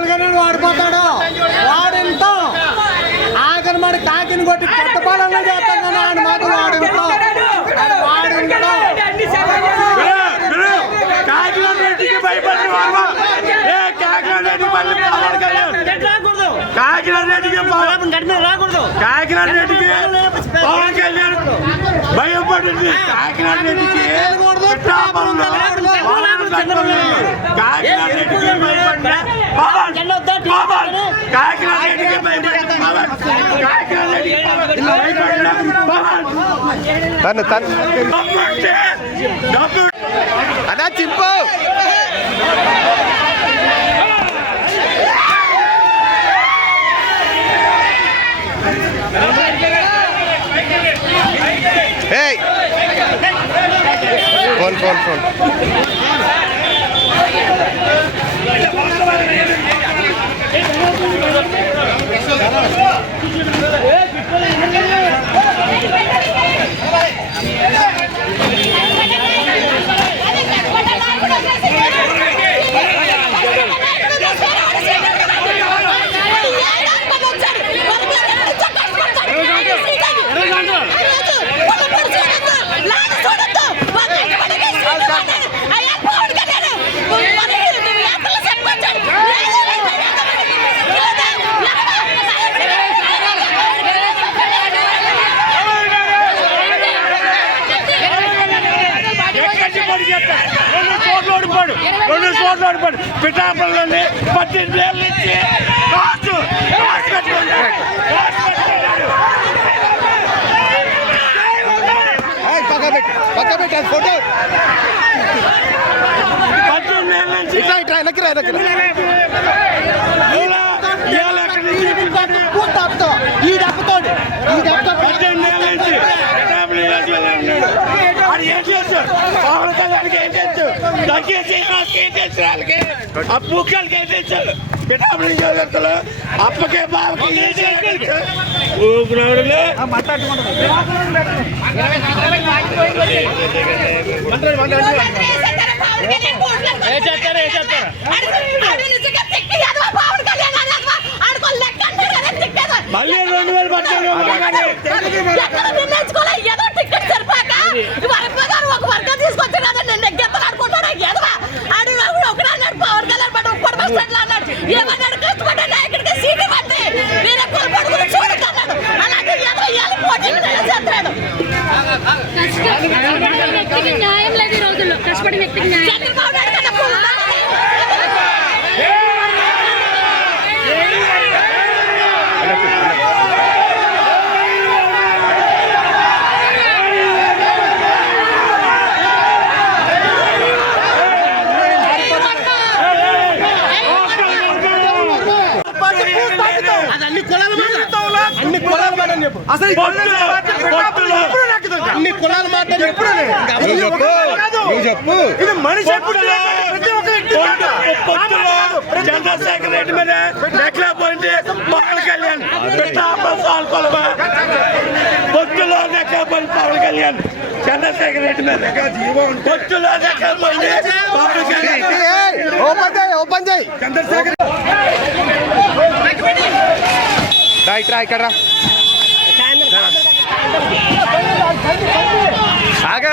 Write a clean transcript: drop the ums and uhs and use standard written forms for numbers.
పవన్ కళ్యాణ్ వాడిపోతాడు. వాడింటాం ఆఖరి మరి కాకిని కొట్టి కొత్త పాలన చేస్తాం కానీ ఆయన మాత్రం వాడింటాం. కాకినాడ రెడ్డికి భయపడి కాకినాడ రెడ్డి మళ్ళీ పవన్ కళ్యాణ్ కాకినాడ రెడ్డికి కాకినాడ రెడ్డికి పవన్ కళ్యాణ్ భయపడింది. కాకినాడ రెడ్డికి కాకినాడ రెడ్డికి భయపడిన పవన్ కాకినాడ రెడ్డికి భయపడిన పవన్ కాకినాడ రెడ్డికి భయపడిన పవన్ డబ్బు అదా చింపు ఫోన్ ఫోన్ ఫోన్ పిఠాపురంలోని 18 ఏళ్ళ నుంచి ఫోటో 18 ఏళ్ళ నుంచి ఏం చేస్తారు పవన్ కళ్యాణ్కి ఏం చేస్తారు ఆ బుక్కలకి ఏం తెచ్చారు పిఠాపురం నియోజకవర్గంలో అప్పకే బాబుకి ఊపిరాడులే మళ్ళీ 2018 ఒక వర్గం తీసుకొచ్చాడు నేను నెగ్గెత్తలు ఆడుకుంటాడు ఎదవా ఆడు ఒకడు అన్నాడు పవన్ కళ్యాణ్ పట్టు ఉప్పటి బస్ స్టాండ్ లో అన్నాడు ఏమన్నాడు కష్టపడ్డా నాయకుడికి సీటు పట్టి వేరే కొడుకులు చూడకన్నాడు అలాగే ఎదవ ఇవాళ పోటీ చేస్తున్నాడు. న్యాయం లేదు ఈ రోజుల్లో కష్టపడి వ్యక్తికి చంద్రబాబు నాయుడు కన్నా అసలు అన్ని కులాల మాట చెప్పు ఇది మనిషి చంద్రశేఖర్ రెడ్డి మీద నెక్కలేకపోయింది పవన్ కళ్యాణ్ పొత్తులో నెక్కలేకపోయింది పవన్ కళ్యాణ్ చంద్రశేఖర్ రెడ్డి మీద పొత్తులో నెక్కలేకపోయింది పవన్ కళ్యాణ్ ఓపెన్ చేయి చంద్రశేఖర్ ఇక్కడ ఇక్కడ ఆగా